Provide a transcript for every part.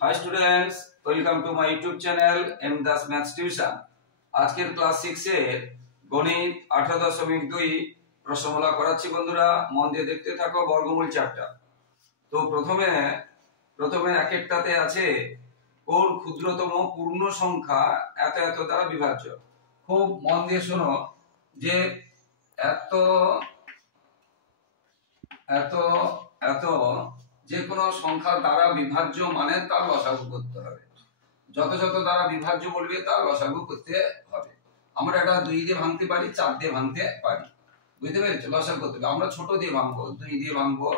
Hi students, welcome to my YouTube channel M Das Maths Tuition। আজকের class 6 এর গণিত 18.2 প্রশ্নমালা করাচ্ছি বন্ধুরা, মন দিয়ে দেখতে থাকো। বর্গমূল চ্যাপ্টার। তো প্রথমে এক একটাতে আছে কোন ক্ষুদ্রতম পূর্ণ সংখ্যা এত এত দ্বারা বিভাজ্য। খুব মন দিয়ে শোনো যে এত এত এত যে কোনো সংখ্যা দ্বারা বিভাজ্য মানে তার লসাগু করতে হবে। যত যত দ্বারা বিভাজ্য বলবে তার লসাগু করতে হবে। আমরা এটা 2 দিয়ে ভাঙতে পারি, 4 দিয়ে ভাঙতে পারি, বুঝতে পেরেছো? লসাগু করতে হবে। আমরা ছোট দিয়ে ভাঙবো, 2 দিয়ে ভাঙবো,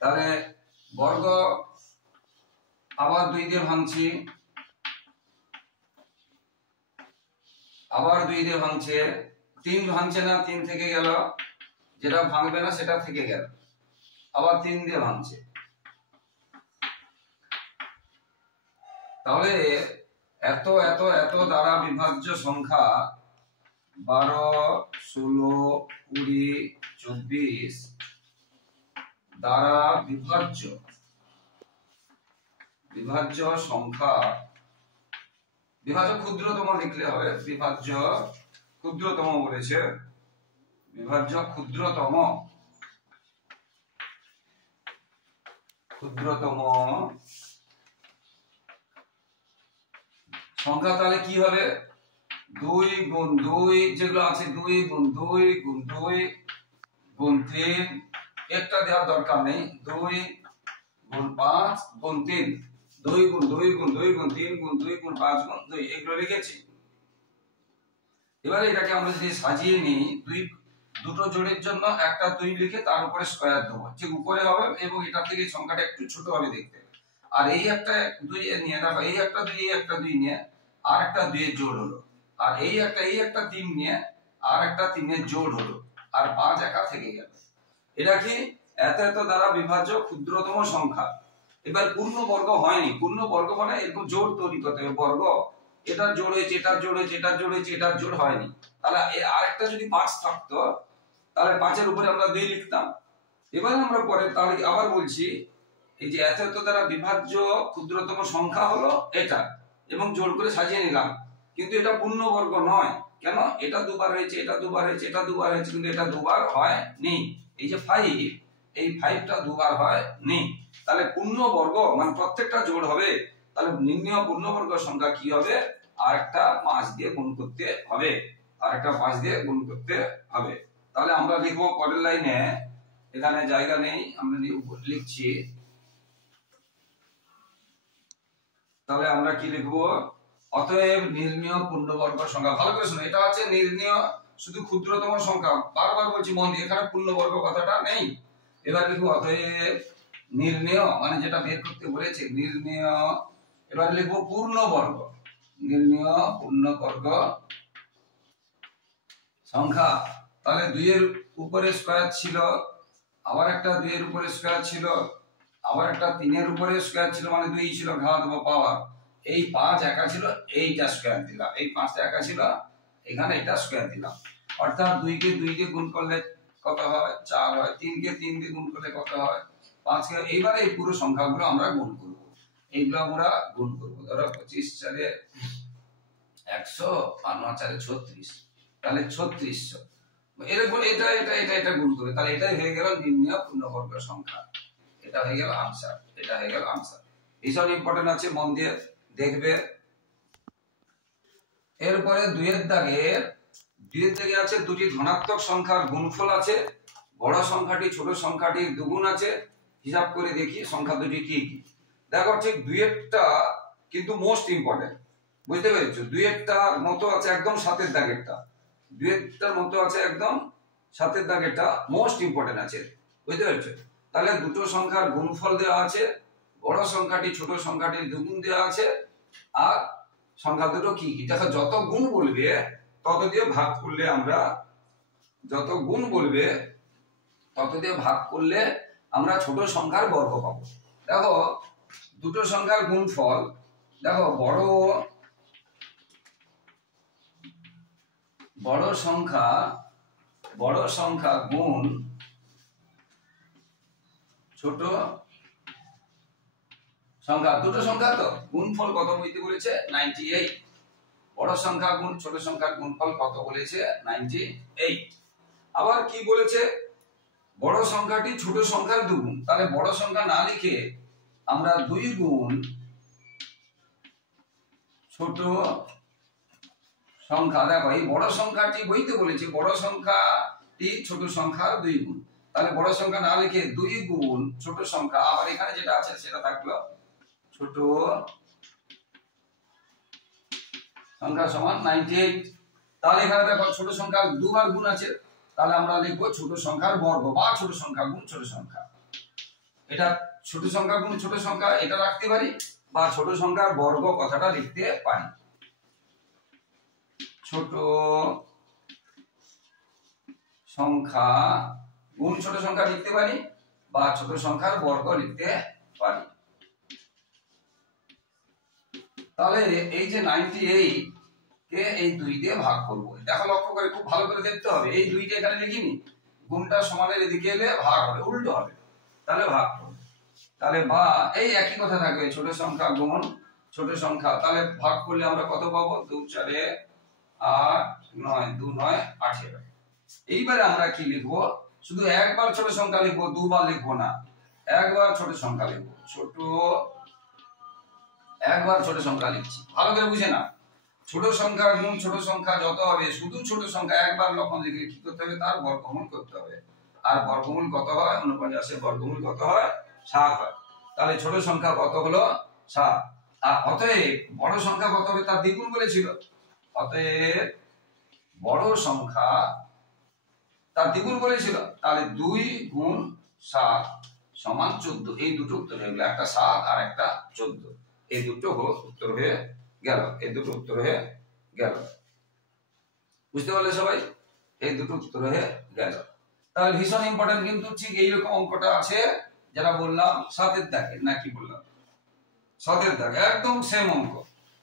তাহলে বর্গ আবার 2 দিয়ে ভাঙছি, আবার 2 দিয়ে ভাঙছে, 3 ভাঙছে না, 3 থেকে গেল, যেটা ভাঙবে না সেটা থেকে গেল, আবার 3 দিয়ে ভাঙছে। তাহলে এত এত এত দ্বারা বিভাজ্য সংখ্যা 12, 16, 20, 24 দ্বারা বিভাজ্য সংখ্যা, বিভাজ্য ক্ষুদ্রতম লিখলে হবে, বিভাজ্য ক্ষুদ্রতম বলেছে, বিভাজ্য ক্ষুদ্রতম সংখ্যা। তাহলে কি হবে? 2 গুণ 2 যেগুলো আছে, 2 গুণ 2 গুণ 2 গুণ 3, একটা দেওয়ার দরকার নেই, 2 গুণ 5 গুণ 3, 2 গুণ 2 গুণ 2 গুণ 3 গুণ 2 গুণ 5 গুণ 2, এগুলো লিখেছি। এবারে এটাকে আমরা যদি সাজিয়ে নিই, দুটো জোড়ের জন্য একটা 2 লিখে তার উপরে স্কয়ার দেবো, ঠিক উপরে হবে, এবং এটা থেকে সংখ্যাটা একটু ছোট হবে দেখতে। আর এই একটা 2 নিয়ে দেখো, এই একটা 2 এই একটা 2 নিয়ে আর একটা 2 এর জোড় হলো, আর এই একটা 3 নিয়ে আর একটা 3 এর জোড় হলো, আর 5 একা থেকে গেল। এটা কি? এত এত দ্বারা বিভাজ্য ক্ষুদ্রতম সংখ্যা। এবার পূর্ণ বর্গ হয়নি। পূর্ণ বর্গ মানে এরকম জোড় তৈরি করতে হবে। বর্গ এটার জোড় হয়েছে, এটার জোড় হয়েছে, এটার জোড় হয়েছে, এটার জোড় হয়নি। তাহলে আরেকটা যদি 5 থাকতো, তাহলে 5 এর উপরে আমরা 2 লিখতাম। এবার আমরা পরে তাহলে আবার বলছি, এই যে এত এত দ্বারা বিভাজ্য ক্ষুদ্রতম সংখ্যা হলো এটা, এবং জোড় করে সাজিয়ে নিলাম, কিন্তু এটা পূর্ণ বর্গ নয়। কেন? এটা দুবার হয়েছে, এটা দুবার হয়েছে, এটা দুবার হয়েছে, কিন্তু এটা দুবার হয়নি। এই যে 5, এই 5টা দুবার হয়নি। তাহলে পূর্ণ বর্গ মানে প্রত্যেকটা জোড় হবে। তাহলে নির্ণয় পূর্ণবর্গ সংখ্যা কি হবে? আরেকটা 5 দিয়ে গুণ করতে হবে, আরেকটা 5 দিয়ে গুণ করতে হবে। তাহলে আমরা লিখবো পরের লাইনে, এখানে জায়গা নেই, আমরা লিখছি। তাহলে আমরা কি লিখবো? অতএব নির্ণয় পূর্ণবর্গ সংখ্যা। ভালো করে শোনো, এটা হচ্ছে নির্ণয় শুধু ক্ষুদ্রতম সংখ্যা। বারবার বলছি মন দিয়ে, এখানে পূর্ণবর্গ কথাটা নেই। এবার লিখবো অতএব নির্ণয় মানে যেটা বের করতে বলেছে, নির্ণয়। এবার লিখবো পূর্ণবর্গ, নির্ণয় পূর্ণবর্গ সংখ্যা। তাহলে 2 এর উপরে স্কয়ার ছিল, আবার একটা 2 এর উপরে স্কয়ার ছিল, আবার একটা 3 এর উপরে স্কয়ার ছিল, মানে 2 ছিল, ঘাত বা পাওয়ার। এই 5 একা ছিল, এইটা স্কয়ার দিলাম, এই 5টা একা ছিল, এখানে এটা স্কয়ার দিলাম। অর্থাৎ 2 কে 2 দিয়ে গুণ করলে কত হয়? 4 হয়। 3 কে 3 দিয়ে গুণ করলে কত হয়? 5 কে। এইবারে এই পুরো সংখ্যাগুলো আমরা গুণ করব, এইগুলো আমরা গুণ করব। ধরো 25 4 100 আর 9 4 36, তাহলে 3600। এরকম এটা গুণ করে, তাহলে এটাই হয়ে গেল নির্ণয় পূর্ণবর্গ সংখ্যা। এটা হয়ে গেল আনসার, এটা হয়ে গেল আনসার। ভীষণ ইম্পর্টেন্ট আছে, মন দিয়ে দেখবে। এরপরে 2 এর দাগে আছে দুটি ধনাত্মক সংখ্যার গুণফল আছে। বড় সংখ্যাটি ছোট সংখ্যাটির দ্বিগুণ আছে। হিসাব করে দেখি সংখ্যা দুটি কি কি। দেখো, ঠিক 2 এরটা কিন্তু মোস্ট ইম্পর্টেন্ট, বুঝতে পেরেছো? 2 এরটা মতো আছে একদম 7 এর দাগেরটা, 2 এরটার মতো আছে একদম 7 এর দাগেরটা মোস্ট ইম্পর্টেন্ট আছে, বুঝতে পেরেছো? তাহলে দুটো সংখ্যার গুণফল দেওয়া আছে, বড় সংখ্যাটি ছোট সংখ্যাটির দ্বিগুণ দেওয়া আছে, আর সংখ্যা দুটো কি কি। দেখো, যত গুণ বলবে তত দিয়ে ভাগ করলে আমরা, যত গুণ বলবে তত দিয়ে ভাগ করলে আমরা ছোট সংখ্যার বর্গ পাবো। দেখো, দুটো সংখ্যার গুণফল, দেখো বড় সংখ্যা গুণ ছোট সংখ্যা দুটো সংখ্যা তো গুণফল কত বলতে বলেছে 98। বড় সংখ্যা গুণ ছোট সংখ্যার গুণফল কত বলেছে 98। আবার কি বলেছে বড় সংখ্যাটি ছোট সংখ্যার দুগুণ। তাহলে বড় সংখ্যা না লিখে আমরা 2 গুণ ছোট সংখ্যা, দেখো এই বড় সংখ্যাটি বইতে বলেছে বড় সংখ্যাটি ছোট সংখ্যার 2 গুণ। তাহলে বড় সংখ্যা না লিখে 2 গুণ ছোট সংখ্যা, আবার এখানে যেটা আছে সেটা থাকলো ছোট সংখ্যা সমান 98। তাহলে এখানে দেখো ছোট সংখ্যা দুবার গুণ আছে, তাহলে আমরা লিখবো ছোট সংখ্যার বর্গ বা ছোট সংখ্যা গুণ ছোট সংখ্যা। এটা ছোট সংখ্যা গুণ ছোট সংখ্যা এটা রাখতে পারি, বা ছোট সংখ্যার বর্গ কথাটা লিখতে পারি। ছোট সংখ্যা গুণ ছোট সংখ্যা লিখতে পারি, বা ছোট সংখ্যার বর্গ লিখতে পারি। তাহলে এই যে 98 কে এই 2 দিয়ে ভাগ করব। দেখো লক্ষ্য করে খুব ভালো করে দেখতে হবে, এই 2টা এখানে লিখিনি, গুণটা সমানের এদিকে এলে ভাগ হবে, উল্টো হবে, তাহলে ভাগ করব। তাহলে বা এই একই কথা থাকবে ছোট সংখ্যা গুণ ছোট সংখ্যা। তাহলে ভাগ করলে আমরা কত পাবো 2 4 8 9 2 9 18। এইবারে আমরা কি লিখবো, শুধু একবার ছোট সংখ্যা লিখবো, দুবার লিখবো না, একবার ছোট সংখ্যা লিখবো। একবার ছোট সংখ্যা লিখছি, ভালো করে বুঝে না। ছোট সংখ্যা গুণ ছোট সংখ্যা যত হবে, শুধু ছোট সংখ্যা একবার লক্ষণ লিখলে কি করতে হবে, তার বর্গমূল করতে হবে। আর বর্গমূল কত হয় 49 এর বর্গমূল কত হয় 7 হয়। তাহলে ছোট সংখ্যা কত হলো 7। আর অতএব বড় সংখ্যা কত হবে তার দ্বিগুণ বলেছিল, অতএব বড় সংখ্যা তার দ্বিগুণ বলেছিল। তাহলে 2 গুণ 7 সমান 14। এই দুটো উত্তর হয়ে গেল, একটা 7 আর একটা 14। এই দুটো উত্তর হয়ে গেল, এই দুটো উত্তর হয়ে গেল। বুঝতে পারলে সবাই, এই দুটো উত্তর হয়ে গেল। তাহলে ভীষণ ইম্পর্টেন্ট কিন্তু ঠিক এইরকম অঙ্কটা আছে যেটা বললাম 7 এর দাগে, না কি বললাম 7 এর দাগে, একদম সেম অঙ্ক।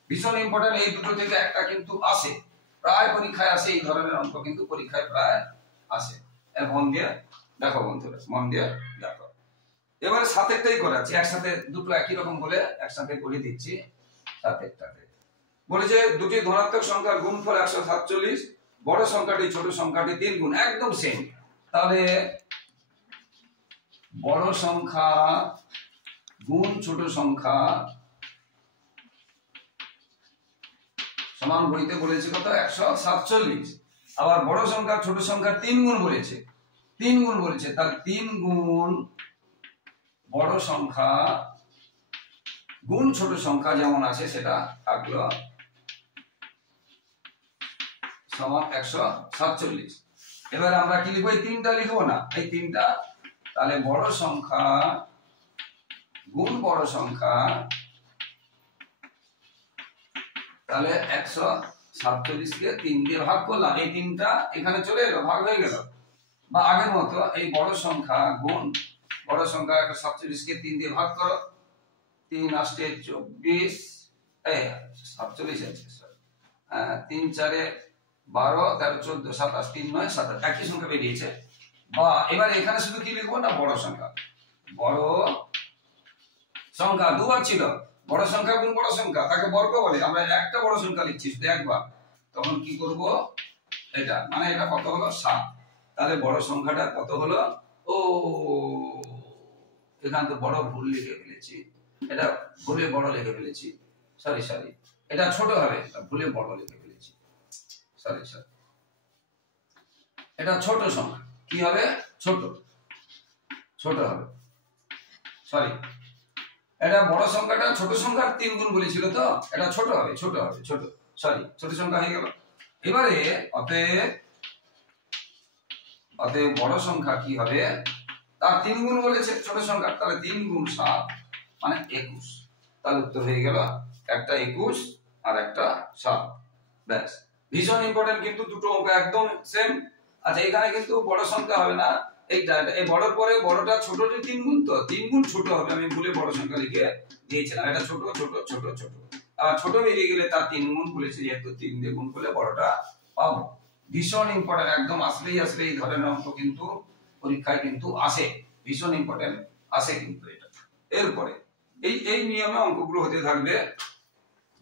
ভীষণ ইম্পর্টেন্ট, এই দুটো থেকে একটা কিন্তু আসে, প্রায় পরীক্ষায় আসে, এই ধরনের অঙ্ক কিন্তু পরীক্ষায় প্রায় আসে। মন দিয়ে দেখো বন্ধুরা, মন দিয়ে দেখো। এবারে 7 এরটাই করাচ্ছি, একসাথে দুটো একই রকম বলে একসাথে করে দিচ্ছি। 7 এরটাতে বলেছে দুটি ধনাত্মক সংখ্যার গুণফল 147, বড় সংখ্যাটি ছোট সংখ্যাটি 3 গুণ, একদম সেম। তাহলে বড় সংখ্যা গুণ ছোট সংখ্যা সমান বইতে বলেছে কত 147। আবার বড় সংখ্যা ছোট সংখ্যা 3 গুণ বলেছে, 3 গুণ বলেছে। তাহলে 3 গুণ বড় সংখ্যা গুণ ছোট সংখ্যা যেমন আছে সেটা থাকলো সমান 147। এবারে আমরা কি লিখবো, এই 3টা লিখবো না, এই 3টা। তাহলে বড় সংখ্যা গুণ বড় সংখ্যা, তাহলে 147 কে 3 দিয়ে ভাগ করলাম, এই 3টা এখানে চলে এলো, ভাগ হয়ে গেল। বা আগের মতো এই বড় সংখ্যা গুণ বড় সংখ্যা 147 কে 3 দিয়ে ভাগ করো, 3 8 24, 47 আছে, 3 4 12 13 14 27 3 9 27, একই সংখ্যা বেরিয়েছে। বা এবার এখানে শুধু কি লিখবো না, বড় সংখ্যা, বড় সংখ্যা দুবার ছিল, বড় সংখ্যা গুণ বড় সংখ্যা তাকে বর্গ বলে। আমরা একটা বড় সংখ্যা লিখছি শুধু একবার, তখন কি করব, এটা মানে এটা কত হলো 7। তাহলে বড় সংখ্যাটা কত হলো, ও এখানে তো বড় ভুল লিখে ফেলেছি, এটা ভুলে বড় লিখে ফেলেছি, সরি এটা ছোট হবে, ভুলে বড় লিখে ফেলেছি, সরি এটা ছোট সংখ্যা, কি হবে ছোট হবে, সরি এটা বড় সংখ্যাটা ছোট সংখ্যার 3 গুণ বলেছিল, তো এটা ছোট হবে, সরি ছোট সংখ্যা হয়ে গেল। এবারে অতএব বড় সংখ্যা কি হবে, তার 3 গুণ বলেছে ছোট সংখ্যা, তাহলে 3 গুণ 7 মানে 21। তাহলে উত্তর হয়ে গেল, একটা 21 আর একটা 7। ব্যাস, ভীষণ ইম্পর্টেন্ট কিন্তু দুটো অঙ্ক একদম সেম। আচ্ছা এখানে কিন্তু বড় সংখ্যা হবে না, এইটা এই বড়র পরে বড়টা ছোটটি 3 গুণ, তো 3 গুণ ছোট হবে, আমি ভুলে বড় সংখ্যা লিখে দিয়েছিলাম, এটা ছোট। আর ছোট বেরিয়ে গেলে তার 3 গুণ বলেছে, যেহেতু 3 দিয়ে গুণ করলে বড়টা পাবো। ভীষণ ইম্পর্টেন্ট, একদম আসলেই এই ধরনের অঙ্ক কিন্তু পরীক্ষায় কিন্তু আসে, ভীষণ ইম্পর্টেন্ট আসে কিন্তু এটা। এরপরে এই নিয়মে অঙ্কগুলো হতে থাকবে।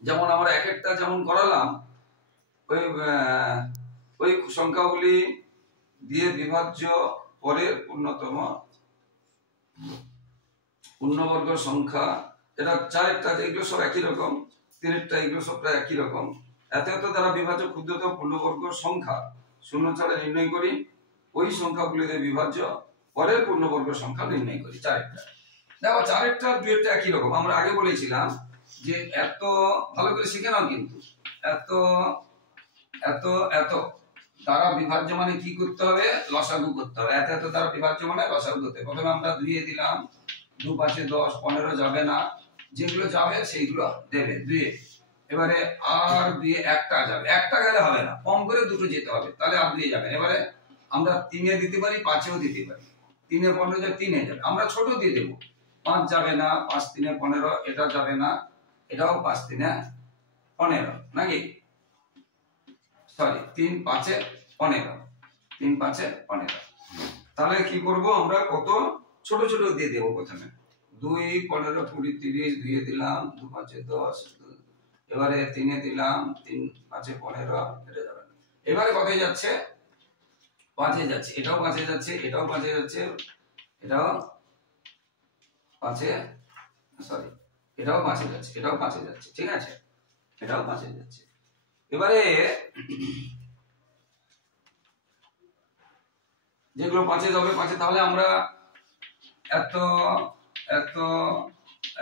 যেমন আমরা এক একটা যেমন করালাম, ওই সংখ্যাগুলি দিয়ে বিভাজ্য পরের পূর্ণবর্গ সংখ্যা, এটা চারেরটা এগুলো সব একই রকম, তিনেরটা এগুলো সব প্রায় একই রকম। এত এত দ্বারা বিভাজ্য ক্ষুদ্রতম পূর্ণবর্গ সংখ্যা শূন্য ছাড়া নির্ণয় করি, ওই সংখ্যাগুলি দিয়ে বিভাজ্য পরের পূর্ণবর্গ সংখ্যা নির্ণয় করি। চারেরটা দেখো, চারেরটা দুইটা একই রকম। আমরা আগে বলেছিলাম যে এত, ভালো করে শিখে নাও কিন্তু, এত এত এত দ্বারা বিভাজ্য মানে কি করতে হবে? লসাগু করতে হবে। এত এত দ্বারা বিভাজ্য মানে লসাগু করতে হবে। প্রথমে আমরা 2 এ দিলাম, 2 5 10 15 যাবে না, যেগুলো যাবে সেইগুলো দেবে 2 এ। এবারে আর 2 এ একটা যাবে, একটা গেলে হবে না, কম করে দুটো যেতে হবে, তাহলে আর 2 এ যাবে। এবারে আমরা 3 এ দিতে পারি, 5 এও দিতে পারি। 3 এ 15 যায়, 3 এ যাবে, আমরা ছোট দিয়ে দেব। 5 যাবে না, 5 3 এ 15, এটা যাবে না, এটাও 5 3 এ 15 নাকি, সরি 3 5 এ 15, 3 5 এ 15। তাহলে কি করব আমরা? কত ছোট ছোট দিয়ে দেব। প্রথমে 2 15 20 30, 2 এ দিলাম, 2 5 এ 10, এবারে 3 এ দিলাম, 3 5 এ 15, এটা যাবে না। এবারে কোথায় যাচ্ছে? 5 এ যাচ্ছে, এটাও 5 এ যাচ্ছে, এটাও 5 এ যাচ্ছে, এটাও 5 এ, সরি এটাও 5 এ যাচ্ছে, এটাও 5 এ যাচ্ছে, ঠিক আছে, এটাও 5 এ যাচ্ছে। এবারে যেগুলো 5 এ যাবে 5 এ, তাহলে আমরা এত এত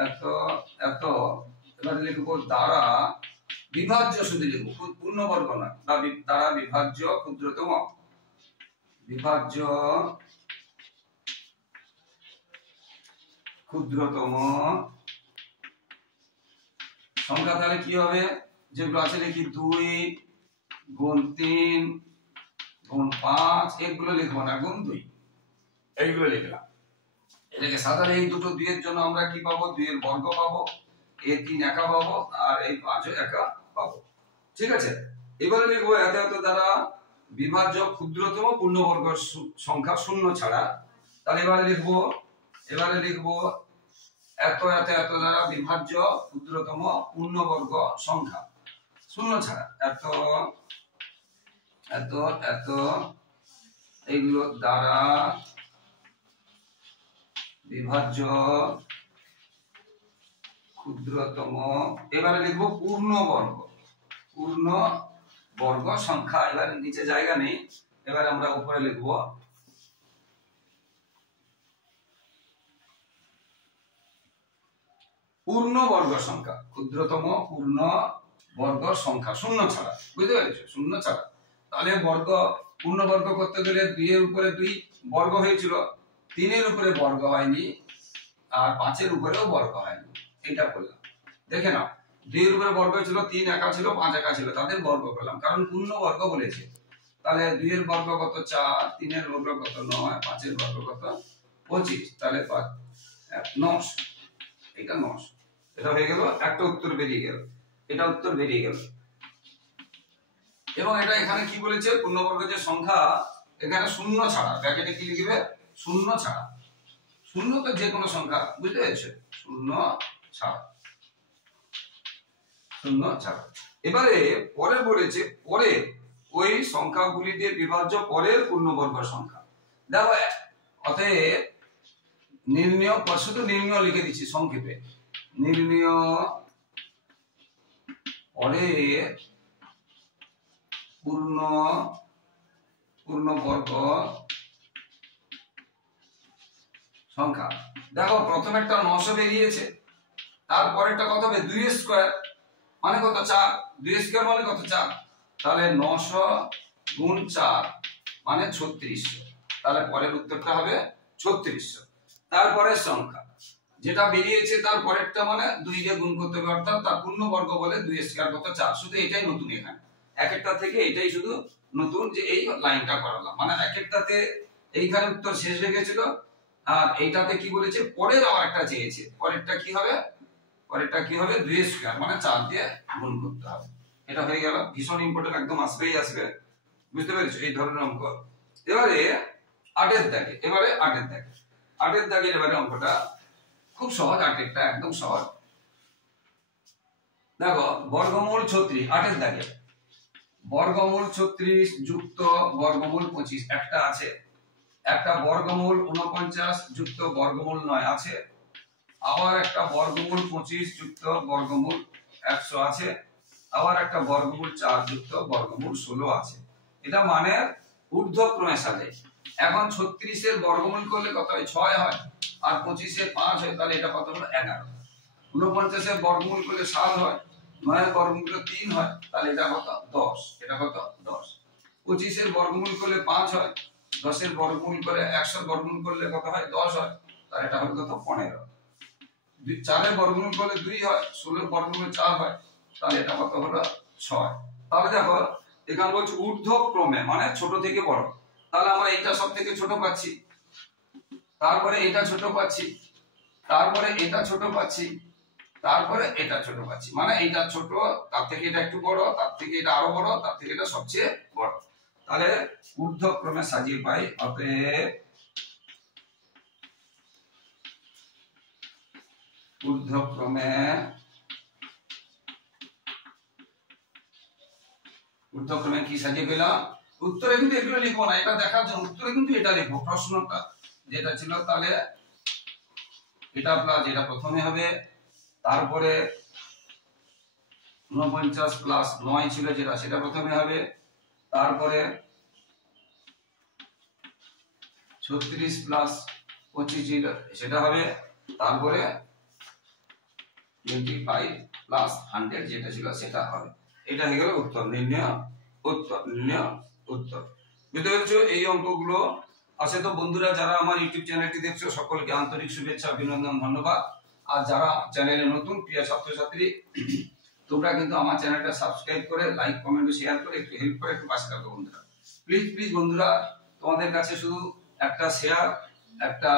এত এত এবারে লিখবো দ্বারা বিভাজ্য, শুধু লিখবো, পূর্ণবর্গ না, দ্বারা বিভাজ্য ক্ষুদ্রতম, বিভাজ্য ক্ষুদ্রতম সংখ্যা। তাহলে কি হবে? যেগুলো আছে লিখি 2 গুণ 3 গুণ 5, এগুলো লিখবো না, গুণ 2 এইগুলো লিখলাম। এটাকে সাধারণ এই দুটো 2 এর জন্য আমরা কি পাবো? 2 এর বর্গ পাবো, এই 3 একা পাবো, আর এই 5 একা পাবো, ঠিক আছে। এবারে লিখবো এত এত দ্বারা বিভাজ্য ক্ষুদ্রতম পূর্ণবর্গ সংখ্যা শূন্য ছাড়া। তাহলে এবারে লিখবো এত এত এত দ্বারা বিভাজ্য ক্ষুদ্রতম পূর্ণবর্গ সংখ্যা শূন্য ছাড়া। এত এত এত এইগুলো দ্বারা বিভাজ্য ক্ষুদ্রতম, এবারে লিখবো পূর্ণবর্গ সংখ্যা। এবারে নিচে জায়গা নেই, এবারে আমরা উপরে লিখবো পূর্ণবর্গ সংখ্যা, ক্ষুদ্রতম পূর্ণবর্গ সংখ্যা শূন্য ছাড়া, বুঝতে পেরেছো? শূন্য ছাড়া। তাহলে পূর্ণবর্গ করতে গেলে 2 এর উপরে 2 বর্গ হয়েছিল, 3 এর উপরে বর্গ হয়নি, আর 5 এর উপরেও বর্গ হয়নি। এটা করলাম, দেখে নাও, 2 এর উপরে বর্গ ছিল, 3 একা ছিল, 5 একা ছিল, তাদের বর্গ করলাম, কারণ পূর্ণবর্গ বলেছে। তাহলে 2 এর বর্গ কত? 4, 3 এর বর্গ কত? 9, 5 এর বর্গ কত? 25, তাহলে 900, এটা 900। এটা হয়ে গেল, একটা উত্তর বেরিয়ে গেল, এটা উত্তর বেরিয়ে গেল। এবং এটা এখানে কি বলেছে? পূর্ণবর্গ যে সংখ্যা, এখানে শূন্য ছাড়া, ব্র্যাকেটে কি লিখবে? শূন্য ছাড়া। শূন্য তো যে কোনো সংখ্যা, বুঝতে পেরেছো? শূন্য ছাড়া, শূন্য ছাড়া। এবারে পরে বলেছে, পরে ওই সংখ্যাগুলি দিয়ে বিভাজ্য পরের পূর্ণবর্গ সংখ্যা। দেখো, অতএব নির্ণয়, শুধু নির্ণয় লিখে দিচ্ছি সংক্ষেপে, নির্ণয় পরের পূর্ণবর্গ সংখ্যা। দেখো, প্রথম একটা 900 বেরিয়েছে, তারপরেরটা কত হবে? 2 স্কয়ার মানে কত? 4, 2 স্কয়ার মানে কত? 4, তাহলে 900 গুণ 4 মানে 3600। তাহলে পরের উত্তরটা হবে 3600। তারপরের সংখ্যা যেটা বেরিয়েছে, তার পরেরটা মানে 2 দিয়ে গুণ করতে হবে, অর্থাৎ তার পূর্ণবর্গ বলে 2 স্কয়ার কত? 4। শুধু এটাই নতুন, এখানে এক একটা থেকে এটাই শুধু নতুন, যে এই লাইনটা করালাম, মানে এক একটাতে এইখানে উত্তর শেষ হয়ে গেছিল, আর এইটাতে কি বলেছে? পরের আবার একটা চেয়েছে, পরেরটা কি হবে? পরেরটা কি হবে? 2 স্কয়ার মানে 4 দিয়ে গুণ করতে হবে। এটা হয়ে গেল, ভীষণ ইম্পর্টেন্ট, একদম আসবেই আসবে, বুঝতে পেরেছো এই ধরনের অঙ্ক। এবারে 8 এর দাগে, এবারে অঙ্কটা খুব সহজ, আটেরটা একদম সহজ। দেখো বর্গমূল 36 8এর দাগে বর্গমূল 36 যুক্ত বর্গমূল 25 একটা আছে, একটা বর্গমূল 49 যুক্ত বর্গমূল 9 আছে, আবার একটা বর্গমূল 25 যুক্ত বর্গমূল 100 আছে, আবার একটা বর্গমূল 4 যুক্ত বর্গমূল 16 আছে। এটা মানে ঊর্ধ্বক্রমে সাজে। এখন 36 এর বর্গমূল করলে কত হয়? 6 হয়, আর 25 এর 5 হয়, তাহলে এটা কত হলো? 11। 49 এর বর্গমূল করলে 7 হয়, 9 এর বর্গমূল করলে 3 হয়, তাহলে এটা কত? 10। এটা কত? 10। 25 এর বর্গমূল করলে 5 হয়, 10 এর বর্গমূল করে 100 এর বর্গমূল করলে কত হয়? 10 হয়, তাহলে এটা হলো কত? 15। 4 এর বর্গমূল করলে 2 হয়, 16 এর বর্গমূল 4 হয়, তাহলে এটা কত হলো? 6। তাহলে দেখো এখানে বলছে ঊর্ধ্বক্রমে মানে ছোট থেকে বড়। তাহলে আমরা এটা সব থেকে ছোট পাচ্ছি, তারপরে এটা ছোট পাচ্ছি, তারপরে এটা ছোট পাচ্ছি, তারপরে এটা ছোট পাচ্ছি। মানে এটা ছোট, তার থেকে এটা একটু বড়, তার থেকে এটা আরো বড়, তার থেকে এটা সবচেয়ে বড়। তাহলে ঊর্ধ্বক্রমে সাজিয়ে পাই। অতএব ঊর্ধ্বক্রমে কি সাজিয়ে পেলাম? উত্তরে কিন্তু এগুলো লিখবো না, এটা দেখার জন্য। উত্তরে কিন্তু এটা লিখবো, প্রশ্নটা যেটা ছিল। তাহলে এটা প্লাস এটা প্রথমে হবে, তারপরে 49 প্লাস 9 ছিল যেটা, সেটা প্রথমে হবে, তারপরে 36 প্লাস 25 ছিল সেটা হবে, তারপরে 25 প্লাস 100 যেটা ছিল সেটা হবে। এটা হয়ে গেল উত্তর। নির্ণয় উত্তর। বুঝতে পেরেছো? এই অঙ্কগুলো আছে। তো বন্ধুরা, যারা আমার ইউটিউব চ্যানেলটি দেখছো সকলকে আন্তরিক শুভেচ্ছা, অভিনন্দন, ধন্যবাদ। আর যারা চ্যানেলে নতুন প্রিয় ছাত্রছাত্রী, তোমরা কিন্তু আমার চ্যানেলটা সাবস্ক্রাইব করে লাইক কমেন্ট শেয়ার করে একটু হেল্প করে একটু পাশে থাকো বন্ধুরা। প্লিজ বন্ধুরা, তোমাদের কাছে শুধু একটা শেয়ার, একটা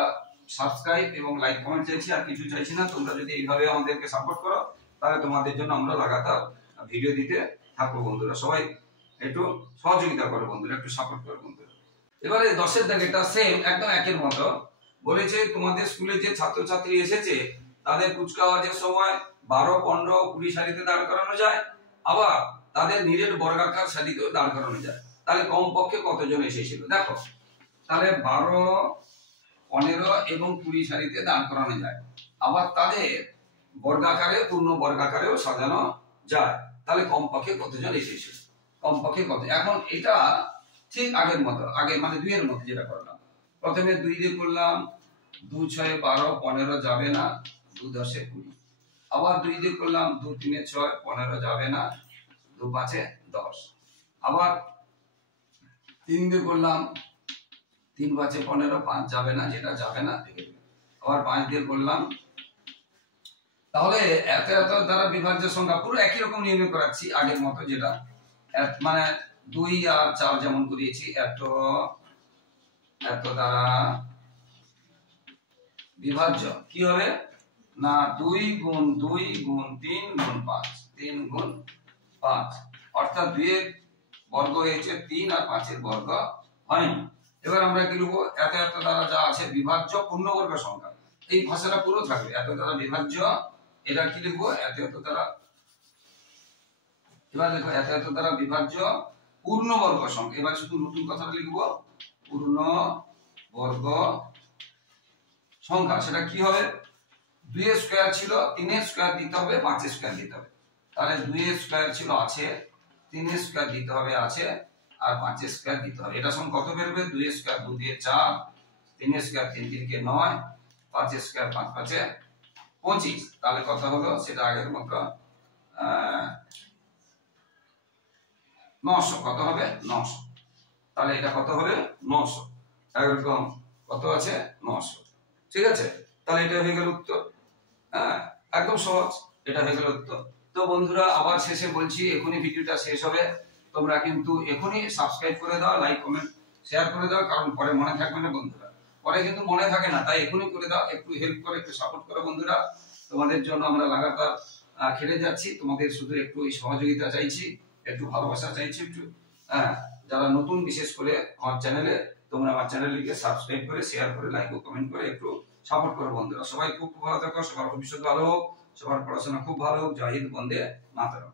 সাবস্ক্রাইব এবং লাইক কমেন্ট চাইছি, আর কিছু চাইছি না। তোমরা যদি এইভাবে আমাদেরকে সাপোর্ট করো তাহলে তোমাদের জন্য আমরা লাগাতার ভিডিও দিতে থাকবো বন্ধুরা। সবাই একটু সহযোগিতা করো বন্ধুরা, একটু সাপোর্ট করো বন্ধুরা। এবারে 10এর দাগেটা সেম একদম একের মতো বলেছে, তোমাদের স্কুলে যে ছাত্রছাত্রী এসেছে তাদের কুচকাওয়াজের সময় 12, 15, 20 সারিতে দাঁড় করানো যায়, আবার তাদের নিরেট বর্গাকার সারিতেও দাঁড় করানো যায়। তাহলে কমপক্ষে কতজন এসেছিল? দেখো, তাহলে 12, 15 এবং 20 সারিতে দাঁড় করানো যায়, আবার তাদের বর্গাকারে পূর্ণ বর্গাকারেও সাজানো যায়। তাহলে কমপক্ষে কতজন এসেছিল? কমপক্ষে কত? এখন এটা ঠিক আগের মতো, আগে মানে 2 এর মতো যেটা করলাম। প্রথমে 2 দিয়ে করলাম, 2 6 12, 15 যাবে না, 2 10 20। আবার 2 দিয়ে করলাম, 2 3 6 15 যাবে না, 2 5 10। আবার 3 দিয়ে করলাম, 3 5 15, 5 যাবে না, যেটা যাবে না লিখে দিলাম। আবার 5 দিয়ে করলাম। তাহলে এত দ্বারা বিভাজ্য সংখ্যা পুরো একই রকম নিয়মে করাচ্ছি আগের মতো, যেটা মানে 2 আর 4 যেমন করিয়েছি। এত দ্বারা বিভাজ্য কি হবে না, 2 গুণ 2 গুণ 3 গুণ 5, 3 গুণ 5, অর্থাৎ 2 এর বর্গ হয়েছে 3 আর 5 এর বর্গ হয়নি। এবার আমরা কি লিখবো? এত দ্বারা যা আছে বিভাজ্য পূর্ণবর্গ সংখ্যা, এই ভাষাটা পুরো থাকবে। এত দ্বারা বিভাজ্য, এটা কি লিখবো? এত দ্বারা, এবার দেখো এত দ্বারা বিভাজ্য পূর্ণবর্গ সংখ্যা। এবার শুধু নতুন কথাটা লিখবো, পূর্ণবর্গ সংখ্যা। সেটা কি হবে? 2 এর স্কয়ার ছিল, 3 এর স্কয়ার দিতে হবে, 5 এর স্কয়ার দিতে হবে। তাহলে 2 এর স্কয়ার ছিল আছে, 3 এর স্কয়ার দিতে হবে আছে, আর 5 এর স্কয়ার দিতে হবে। এটা সমান কত বেরোবে? 2 এর স্কয়ার 2 দিয়ে 4, 3 এর স্কয়ার 3 3 কে 9, 5 এর স্কয়ার 5 5 এ 25। তাহলে কত হলো? সেটা আগের মতো 900। কত হবে? 900। তাহলে এটা কত হবে? 900। এরকম কত আছে? 900। ঠিক আছে? তাহলে এটা হয়ে গেল উত্তর। হ্যাঁ, একদম সহজ। এটা হয়ে গেল উত্তর। তো বন্ধুরা, আবার শেষে বলছি, এখনই ভিডিওটা শেষ হবে, তোমরা কিন্তু এখনই সাবস্ক্রাইব করে দাও, লাইক কমেন্ট শেয়ার করে দাও, কারণ পরে মনে থাকবে না বন্ধুরা, পরে কিন্তু মনে থাকে না। তাই এখনই করে দাও, একটু হেল্প করে, একটু সাপোর্ট করো বন্ধুরা। তোমাদের জন্য আমরা লাগাতার খেটে যাচ্ছি, তোমাদের শুধু একটু সহযোগিতা চাইছি, একটু ভালোবাসা চাইছি, একটু যারা নতুন বিশেষ করে আমার চ্যানেলে, তোমরা আমার চ্যানেলটিকে সাবস্ক্রাইব করে শেয়ার করে লাইক ও কমেন্ট করে একটু সাপোর্ট করো বন্ধুরা। সবাই খুব ভালো থাকো, সবার ভবিষ্যৎ ভালো হোক, সবার পড়াশোনা খুব ভালো হোক। জয় হিন্দ, বন্দে মাতরম।